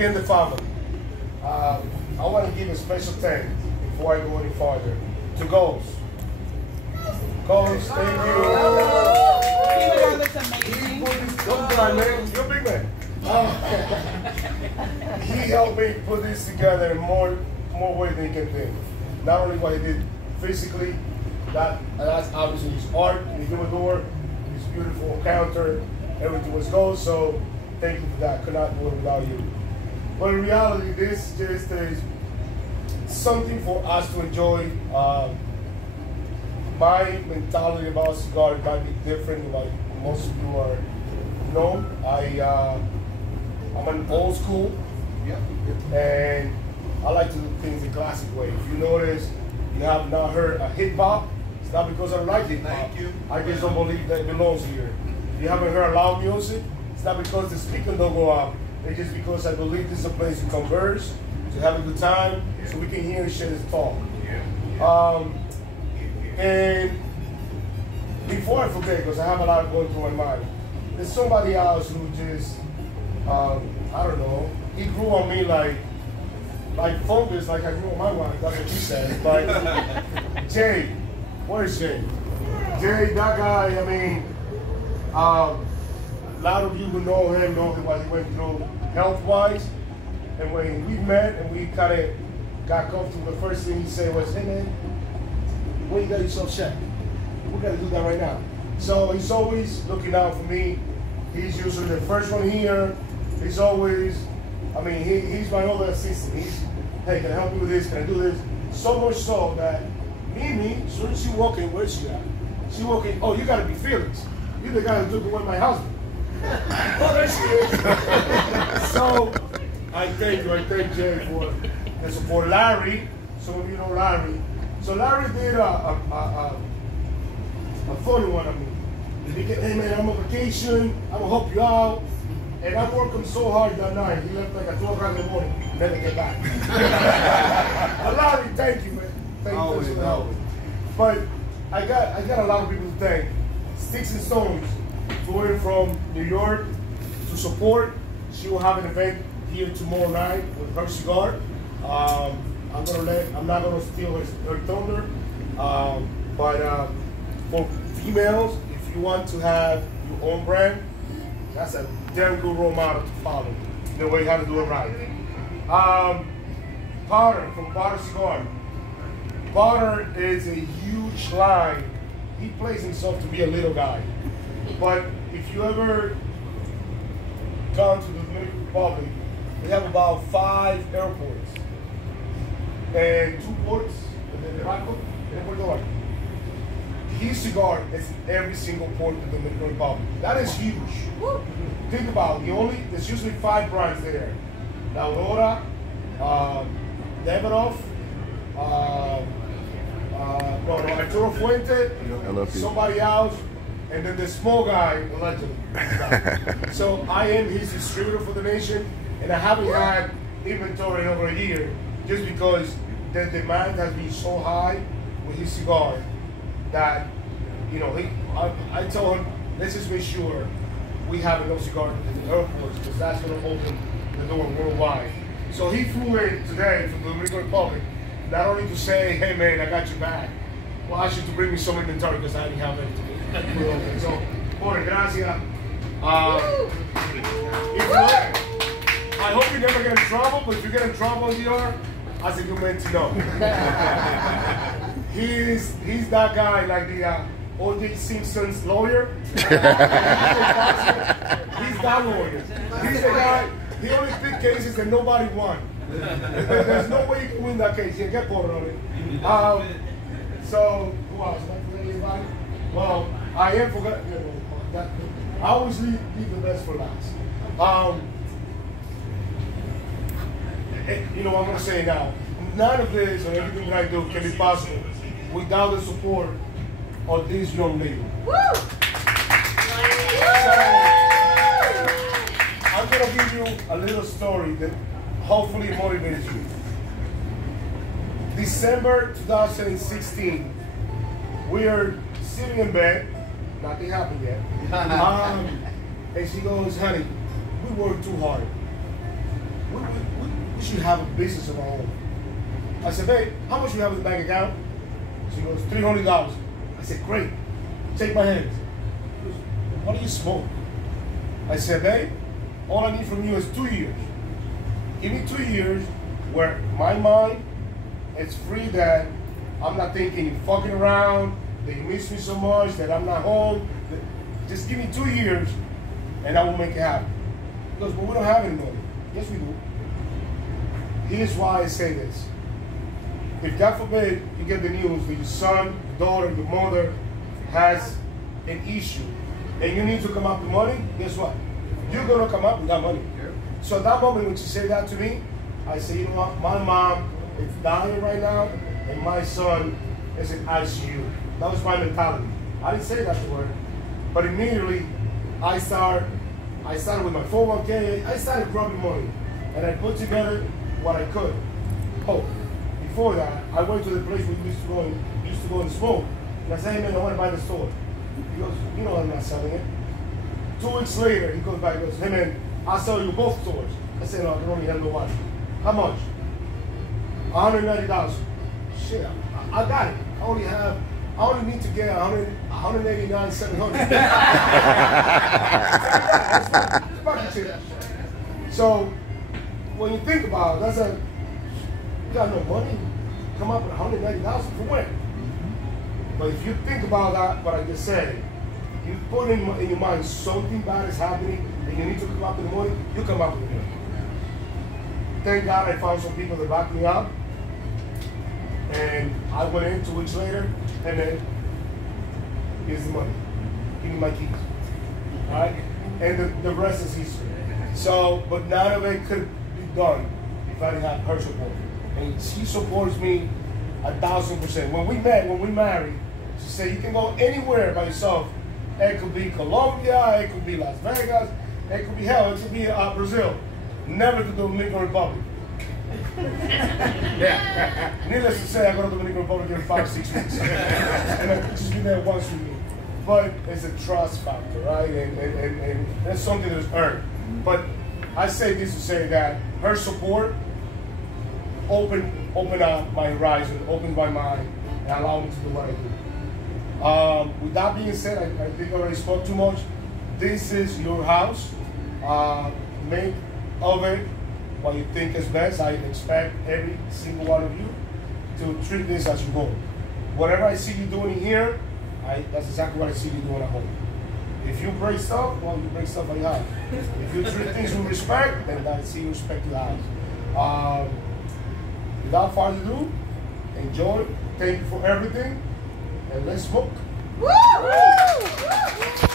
we in the family. I want to give a special thanks before I go any farther to Ghost. Ghost, thank you. Don't cry, man. You're a big man. He helped me put this together in more ways than you can think. Not only what he did physically, that's obviously his art, his humidor, his beautiful counter, everything was gold. So thank you for that. Could not do it without you. But in reality, this just is something for us to enjoy. My mentality about cigars might be different, like most of you are know. I'm an old school, and I like to do things the classic way. If you notice, you have not heard a hip hop. It's not because I like hip hop. Thank you. I just don't believe that it belongs here. If you haven't heard loud music, it's not because the speaker don't go up. It's just because I believe this is a place to converse, to have a good time, so we can hear each other's talk. And before I forget, because I have a lot going through my mind, there's somebody else who just, I don't know, he grew on me like fungus, like I grew on my wife. That's what he said. But Jay, where's Jay? Jay, that guy, I mean, a lot of you who know him what he went through health-wise. And when we met and we kind of got comfortable, the first thing he said was, hey man, when you got yourself checked? We got to do that right now. So he's always looking out for me. He's usually the first one here. He's always, I mean, he's my other assistant. He's, hey, can I help you with this? Can I do this? So much so that Mimi, as soon as she walk in, where's she at? She walk in, oh, you got to be Felix. You're the guy who took away my husband. Oh, there she is. So I thank Jay for the support. Larry, some of you know Larry. So Larry did a funny one on me. He said, hey man, I'm on vacation, I'm gonna help you out. And I worked him so hard that night. He left like at 12 o'clock in the morning, never get back. Larry, thank you, man. Thank you for the help. But I got a lot of people to thank. Sticks and Stones flew in from New York to support. She will have an event here tomorrow night with her cigar. I'm not gonna steal her thunder. But for females, if you want to have your own brand, that's a damn good role model to follow. The way how to do it right. Potter from Potter Cigar. Potter is a huge line. He plays himself to be a little guy. But if you ever gone to the Dominican Republic, they have about 5 airports and 2 ports, and then the Banco and Puerto Rico. His cigar is in every single port in the Dominican Republic. That is huge. Think about it. There's usually 5 brands there. La Aurora, Davidoff, Arturo Fuente, somebody else, and then the small guy, allegedly. So I am his distributor for the nation, and I haven't had inventory in over a year just because the demand has been so high with his cigar that, I told him, let's just make sure we have enough cigars in the airports because that's going to open the door worldwide. So he flew in today from the Dominican Republic, not only to say, hey man, I got your back, well, actually to bring me some inventory because I didn't have anything. So, por gracias. I hope you never get in trouble, but if you get in trouble in DR, I think you're meant to know. He's that guy, like the O.J. Simpson's lawyer. He's that lawyer. He's the guy, he only picked cases that nobody won. There's no way you can win that case. You get caught on it. So, who else? Did I forget anybody? Well, I am forgetting. I always leave the best for last. I'm going to say now, none of this or everything that I do can be possible without the support of this young lady. Woo! So, I'm going to give you a little story that hopefully motivates you. December 2016, we are sitting in bed, nothing happened yet, and she goes, honey, we worked too hard. should have a business of our own. I said, babe, how much you have in the bank account? She goes, $300. I said, great. Take my hands. She goes, what do you smoke? I said, babe, all I need from you is 2 years. Give me 2 years where my mind is free, that I'm not thinking you're fucking around, that you miss me so much, that I'm not home. Just give me 2 years and I will make it happen. He goes, but we don't have any money. Yes, we do. Here's why I say this. If God forbid you get the news that your son, your daughter, your mother has an issue and you need to come up with money, guess what? You're going to come up with that money. So at that moment when she said that to me, I said, you know what? My mom is dying right now and my son is in ICU. That was my mentality. I didn't say that to her, but immediately I started with my 401k. I started grabbing money and I put together what I could. Oh, before that, I went to the place we used to go and smoke. And I said, hey man, I want to buy the store. He goes, you know I'm not selling it. 2 weeks later, he comes back and goes, hey man, I'll sell you both stores. I said, no, I can only handle one. How much? $190. Shit, I got it. I only need to get $189,700. It's fucking cheap. So when you think about it, you got no money. Come up with $190,000 for when? But if you think about that, what I just said, you put in your mind something bad is happening and you need to come up with the money, you come up with the money. Thank God I found some people that backed me up. And I went in 2 weeks later, and then here's the money. Give me my keys. All right? And the rest is history. So, but none of it could be done if I didn't have her support. And she supports me 1,000%. When we married, she said, you can go anywhere by yourself. It could be Colombia, it could be Las Vegas, it could be hell, it could be Brazil. Never to the Dominican Republic. Yeah. Needless to say, I go to the Dominican Republic in 5 or 6 weeks. And I could just be there once with me. But it's a trust factor, right? And that's something that's earned. But I say this to say that her support opened up my horizon, opened my mind, and allowed me to do what I do. With that being said, I think I already spoke too much. This is your house. Make of it what you think is best. I expect every single one of you to treat this as your home. Whatever I see you doing here, that's exactly what I see you doing at home. If you break stuff, well, you break stuff at your house. If you treat things with respect, then I see you respect your house. Without further ado, enjoy. Thank you for everything, and let's smoke. Woo! Woo!